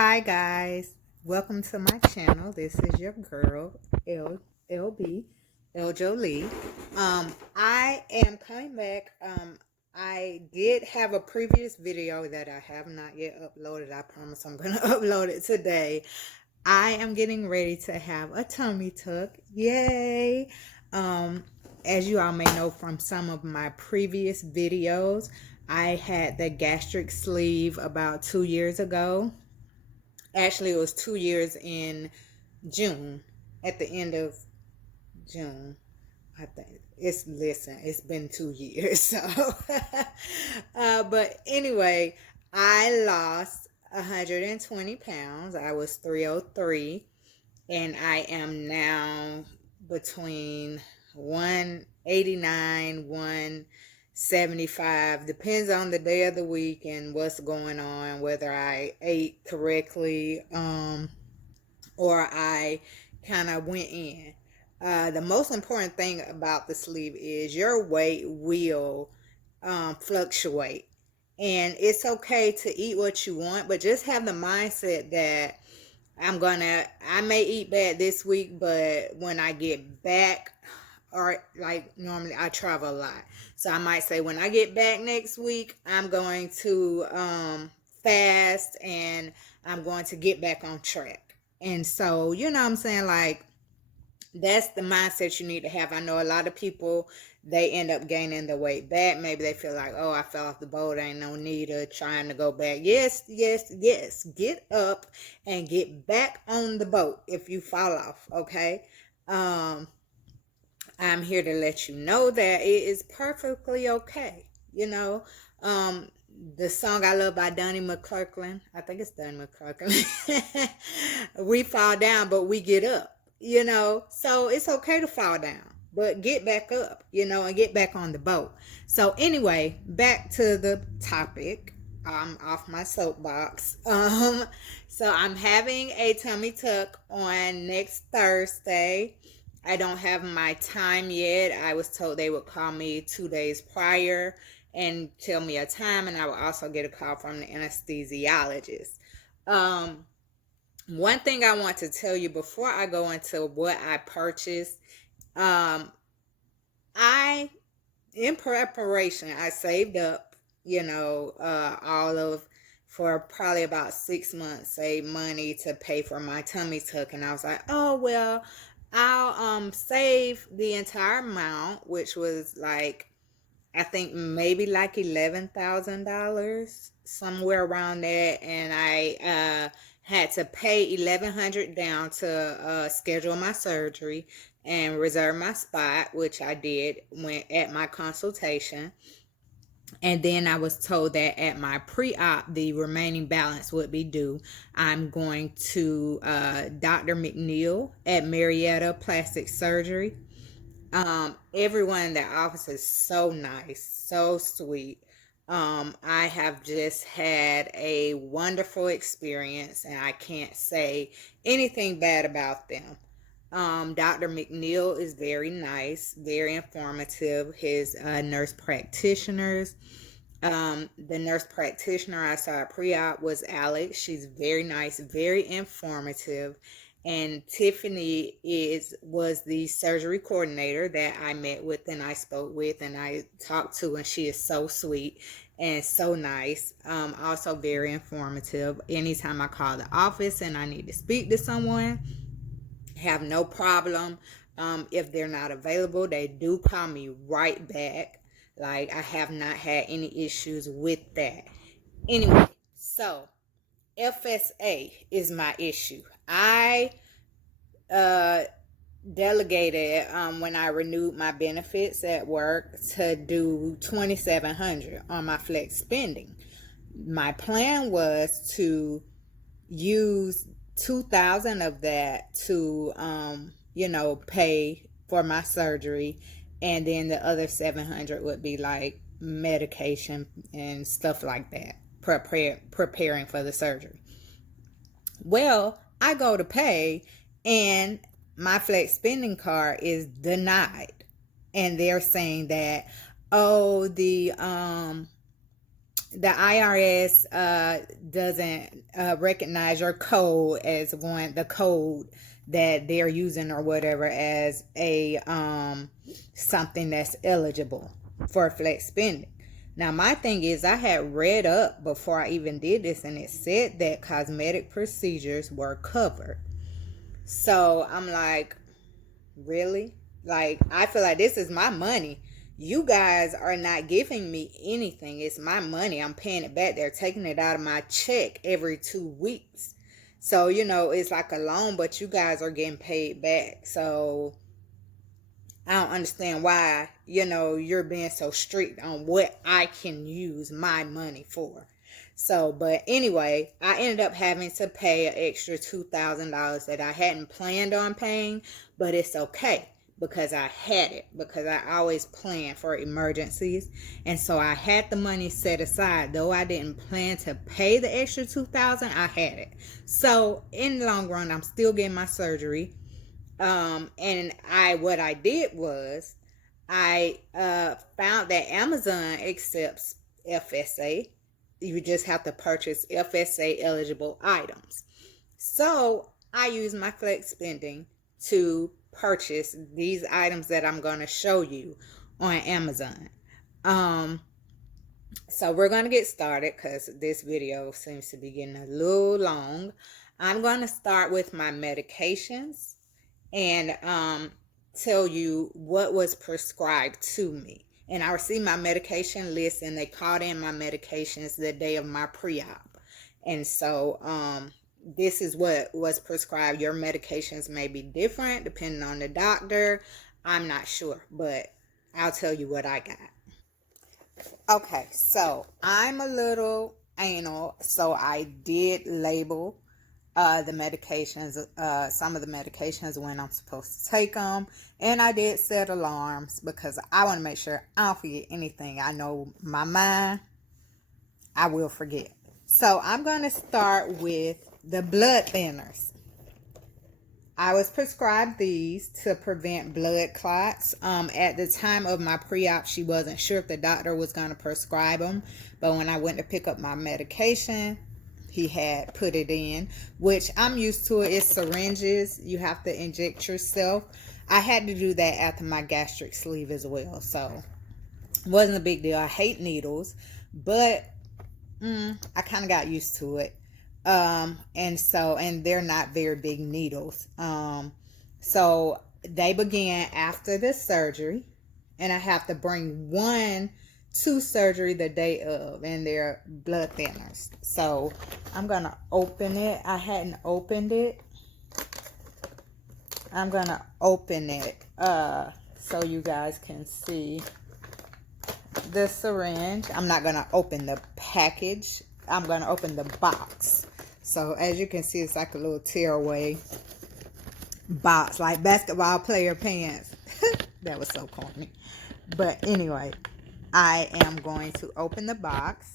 Hi guys, welcome to my channel. This is your girl LB L Jolie. I am coming back. I did have a previous video that I have not yet uploaded. I promise I'm gonna upload it today. I am getting ready to have a tummy tuck. Yay! Um, as you all may know from some of my previous videos, I had the gastric sleeve about 2 years ago. Actually, it was 2 years in June, at the end of June. I think it's been 2 years. So, but anyway, I lost 120 pounds. I was 303, and I am now between 189, 175. Depends on the day of the week and what's going on, whether I ate correctly, or I kind of went in. The most important thing about the sleeve is your weight will fluctuate. And it's okay to eat what you want, but just have the mindset that I may eat bad this week, but when I get back, or like normally I travel a lot. So I might say when I get back next week, I'm going to fast and I'm going to get back on track. And so, you know what I'm saying? Like, that's the mindset you need to have. I know a lot of people, they end up gaining the weight back. Maybe they feel like, oh, I fell off the boat. Ain't no need of trying to go back. Yes, yes, yes. Get up and get back on the boat if you fall off, okay? I'm here to let you know that it is perfectly okay. You know, um, the song I love by Donnie McClurkin, I think it's Donnie McClurkin. We fall down, but we get up. You know, so it's okay to fall down, but get back up. You know, and get back on the boat. So anyway, back to the topic. I'm off my soapbox. So I'm having a tummy tuck on next Thursday. I don't have my time yet. I was told they would call me 2 days prior and tell me a time, and I will also get a call from the anesthesiologist. Um, One thing I want to tell you before I go into what I purchased, um, I, in preparation, I saved up, all of, for probably about 6 months, saved money to pay for my tummy tuck. And I was like, oh, well, I'll save the entire amount, which was like, I think maybe like $11,000, somewhere around there. And I had to pay 1,100 down to schedule my surgery and reserve my spot, which I did when at my consultation. And then I was told that at my pre-op, the remaining balance would be due. I'm going to Dr. McNeil at Marietta Plastic Surgery. Everyone in that office is so nice, so sweet. I have just had a wonderful experience, and I can't say anything bad about them. Dr. McNeil is very nice, very informative. His nurse practitioners, the nurse practitioner I saw at pre-op was Alex. She's very nice, very informative. And Tiffany was the surgery coordinator that I met with and I spoke with and I talked to, and she is so sweet and so nice. Also very informative. Anytime I call the office and I need to speak to someone, have no problem. If they're not available, they do call me right back. Like, I have not had any issues with that. Anyway, so FSA is my issue. I uh delegated when I renewed my benefits at work to do 2,700 on my flex spending. My plan was to use 2,000 of that to pay for my surgery, and then the other 700 would be like medication and stuff like that, preparing for the surgery. Well, I go to pay, and my flex spending card is denied, and they're saying that, oh, the IRS doesn't recognize your code as the code that they're using or whatever as a something that's eligible for flex spending. Now my thing is, I had read up before I even did this, and it said that cosmetic procedures were covered. So I'm like, really? Like, I feel like this is my money. You guys are not giving me anything. It's my money. I'm paying it back. They're taking it out of my check every 2 weeks. So, it's like a loan, but you guys are getting paid back. So, I don't understand why, you're being so strict on what I can use my money for. So, but anyway, I ended up having to pay an extra $2,000 that I hadn't planned on paying, but it's okay because I had it, because I always plan for emergencies. And so I had the money set aside. Though I didn't plan to pay the extra $2,000, I had it. So in the long run, I'm still getting my surgery. And what I did was I found that Amazon accepts FSA. You just have to purchase FSA eligible items. So I use my flex spending to purchase these items that I'm going to show you on Amazon. So we're going to get started because this video seems to be getting a little long. I'm going to start with my medications and tell you what was prescribed to me. And I received my medication list, and they called in my medications the day of my pre-op. And so this is what was prescribed. Your medications may be different depending on the doctor. I'm not sure, but I'll tell you what I got. Okay, so I'm a little anal, so I did label the medications, some of the medications when I'm supposed to take them. And I did set alarms because I want to make sure I don't forget anything. I know my mind, I will forget. So I'm going to start with the blood thinners. I was prescribed these to prevent blood clots. At the time of my pre-op, she wasn't sure if the doctor was going to prescribe them. But when I went to pick up my medication, he had put it in, which I'm used to it. It's syringes. You have to inject yourself. I had to do that after my gastric sleeve as well. So it wasn't a big deal. I hate needles, but I kind of got used to it. And they're not very big needles. So they began after the surgery, and I have to bring one to surgery the day of, and they're blood thinners. So I'm gonna open it. I hadn't opened it. I'm gonna open it so you guys can see the syringe. I'm not gonna open the package. I'm gonna open the box. So as you can see, it's like a little tearaway box, like basketball player pants. That was so corny. But anyway, I am going to open the box.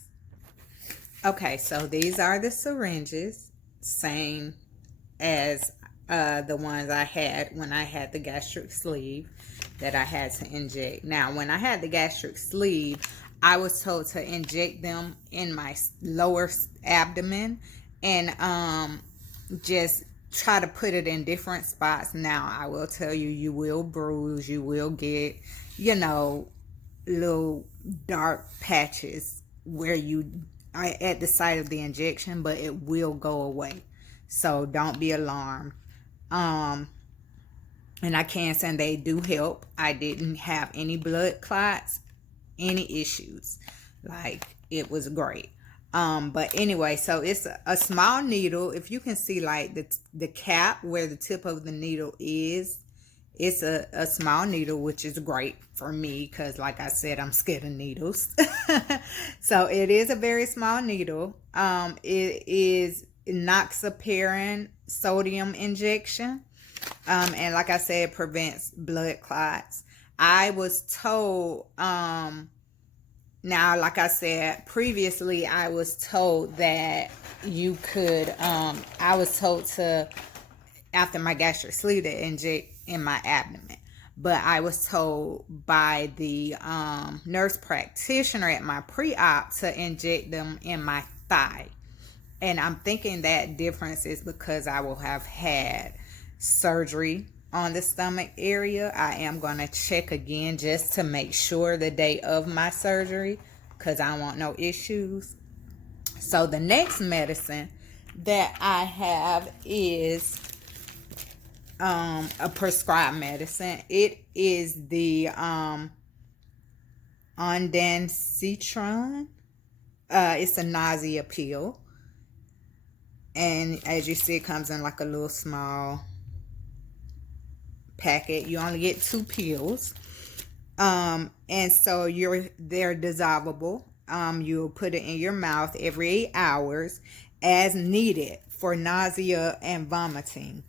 Okay, so these are the syringes, same as the ones I had when I had the gastric sleeve that I had to inject. Now, when I had the gastric sleeve, I was told to inject them in my lower abdomen and just try to put it in different spots. Now, I will tell you, you will bruise, you will get, little dark patches where you are at the site of the injection, but it will go away. So don't be alarmed. And I can say they do help. I didn't have any blood clots, any issues. Like, it was great. But anyway, so it's a small needle. If you can see, like, the cap where the tip of the needle is, it's a small needle, which is great for me because, like I said, I'm scared of needles. So it is a very small needle. It is enoxaparin sodium injection. And like I said, it prevents blood clots. I was told, now, like I said previously, I was told that you could, I was told to, after my gastric sleeve, to inject in my abdomen. but I was told by the nurse practitioner at my pre-op to inject them in my thigh. And I'm thinking that difference is because I will have had surgery on the stomach area. I am going to check again just to make sure the day of my surgery, because I don't want no issues. So the next medicine that I have is a prescribed medicine. It is the ondansetron. It's a nausea pill. And as you see, it comes in like a little small packet. You only get 2 pills. And so they're dissolvable. You'll put it in your mouth every 8 hours as needed for nausea and vomiting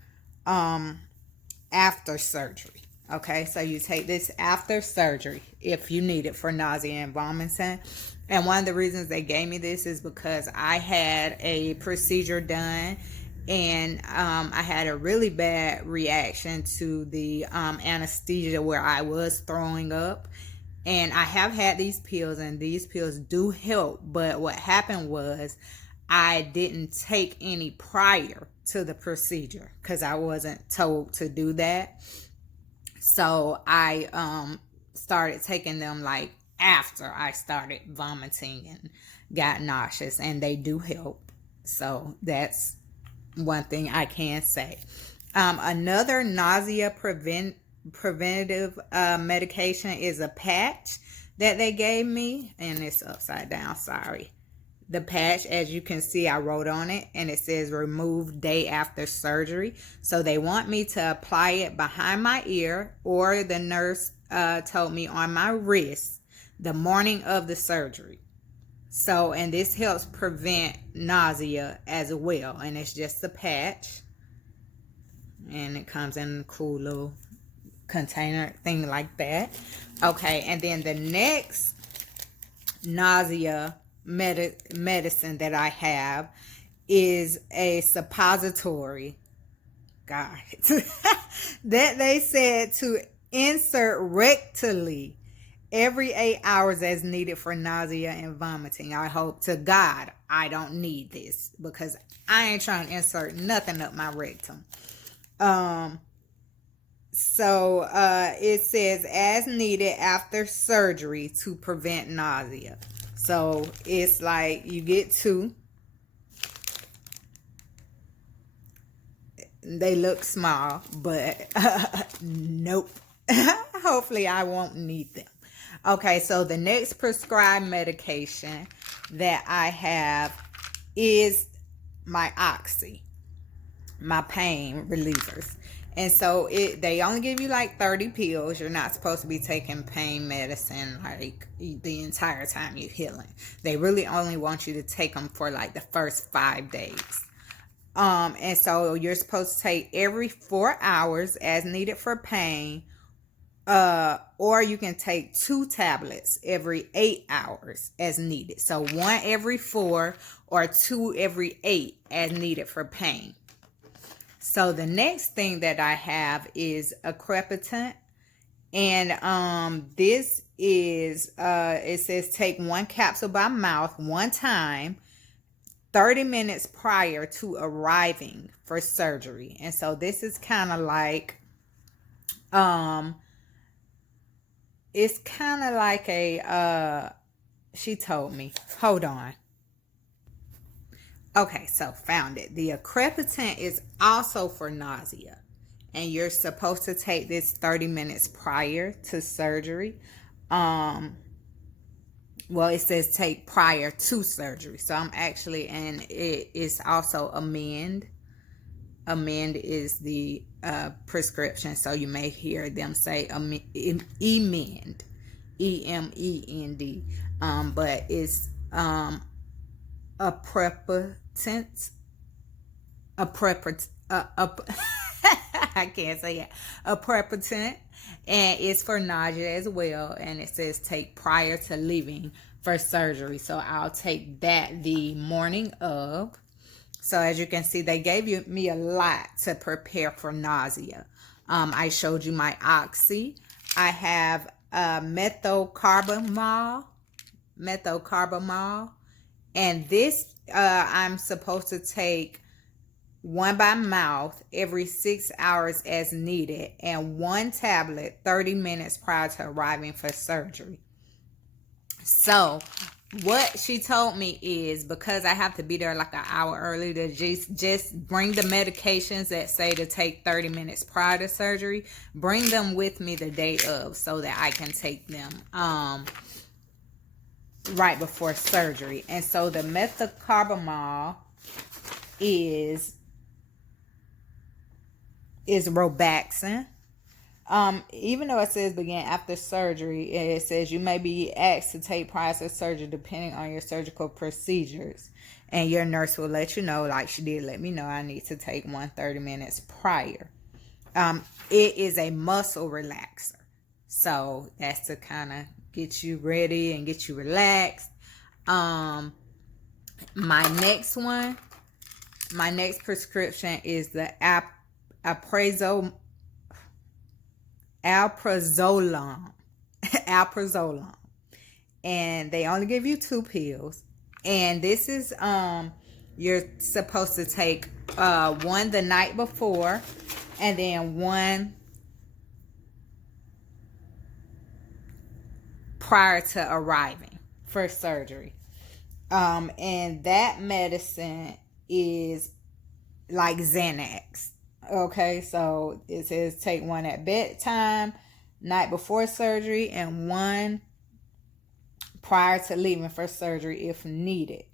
after surgery. Okay, so you take this after surgery if you need it for nausea and vomiting. And one of the reasons they gave me this is because I had a procedure done, and I had a really bad reaction to the anesthesia where I was throwing up. And I have had these pills, and these pills do help. But what happened was I didn't take any prior to the procedure because I wasn't told to do that. So I started taking them like after I started vomiting and got nauseous, and they do help. So that's one thing I can say. Another nausea preventative medication is a patch that they gave me, and it's upside down, sorry. The patch, as you can see, I wrote on it, and it says remove day after surgery. So they want me to apply it behind my ear, or the nurse told me on my wrist the morning of the surgery. So, and this helps prevent nausea as well, and it's just a patch, and it comes in a cool little container thing like that. Okay, and then the next nausea medicine that I have is a suppository, God, that they said to insert rectally every 8 hours as needed for nausea and vomiting. I hope to God I don't need this, because I ain't trying to insert nothing up my rectum. So it says as needed after surgery to prevent nausea. So it's like you get 2. They look small, but nope. Hopefully I won't need them. Okay, so the next prescribed medication that I have is my Oxy, my pain relievers. And so they only give you like 30 pills. You're not supposed to be taking pain medicine like the entire time you're healing. They really only want you to take them for like the first 5 days. And so you're supposed to take every 4 hours as needed for pain. Or you can take 2 tablets every 8 hours as needed. So 1 every 4 or 2 every 8 as needed for pain. So the next thing that I have is aprepitant, and this is it says take 1 capsule by mouth 1 time 30 minutes prior to arriving for surgery. And so this is kind of like it's kind of like a she told me, hold on. Okay, so found it. The aprepitant is also for nausea, and you're supposed to take this 30 minutes prior to surgery. Well, it says take prior to surgery. So I'm actually, and it is also Amend. Amend is the prescription. So you may hear them say Emend, EMEND. But it's aprepitant. I can't say it. Aprepitant, and it's for nausea as well. And it says take prior to leaving for surgery. So I'll take that the morning of. So as you can see, they gave me a lot to prepare for nausea. I showed you my Oxy. I have methocarbamol, and this I'm supposed to take one by mouth every 6 hours as needed, and one tablet 30 minutes prior to arriving for surgery. So what she told me is, because I have to be there like an hour early, to just bring the medications that say to take 30 minutes prior to surgery, bring them with me the day of, so that I can take them right before surgery. And so the methocarbamol is Robaxin. Even though it says begin after surgery, it says you may be asked to take prior to surgery depending on your surgical procedures, and your nurse will let you know, like she did let me know, I need to take 30 minutes prior. It is a muscle relaxer, so that's to kind of get you ready and get you relaxed. My next prescription is the alprazolam. And they only give you 2 pills. And this is you're supposed to take one the night before, and then one prior to arriving for surgery. And that medicine is like Xanax. Okay, so it says take one at bedtime, night before surgery, and one prior to leaving for surgery if needed.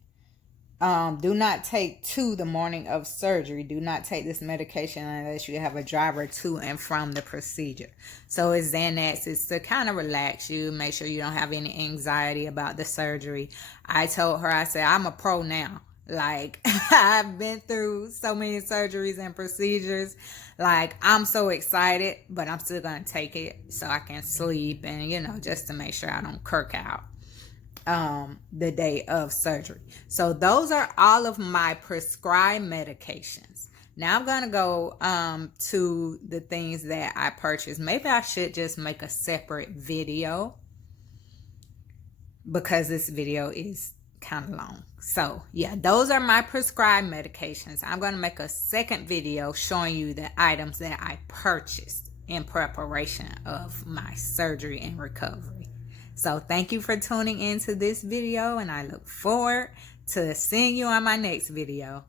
Do not take 2 the morning of surgery. Do not take this medication unless you have a driver to and from the procedure. So it's Xanax. It's to kind of relax you, make sure you don't have any anxiety about the surgery. I told her, I said, I'm a pro now. Like, I've been through so many surgeries and procedures. Like, I'm so excited, but I'm still going to take it so I can sleep and, just to make sure I don't kirk out the day of surgery. So those are all of my prescribed medications. Now I'm going to go to the things that I purchased. Maybe I should just make a separate video, because this video is kind of long. So yeah, those are my prescribed medications. I'm going to make a second video showing you the items that I purchased in preparation of my surgery and recovery. So thank you for tuning into this video, and I look forward to seeing you on my next video.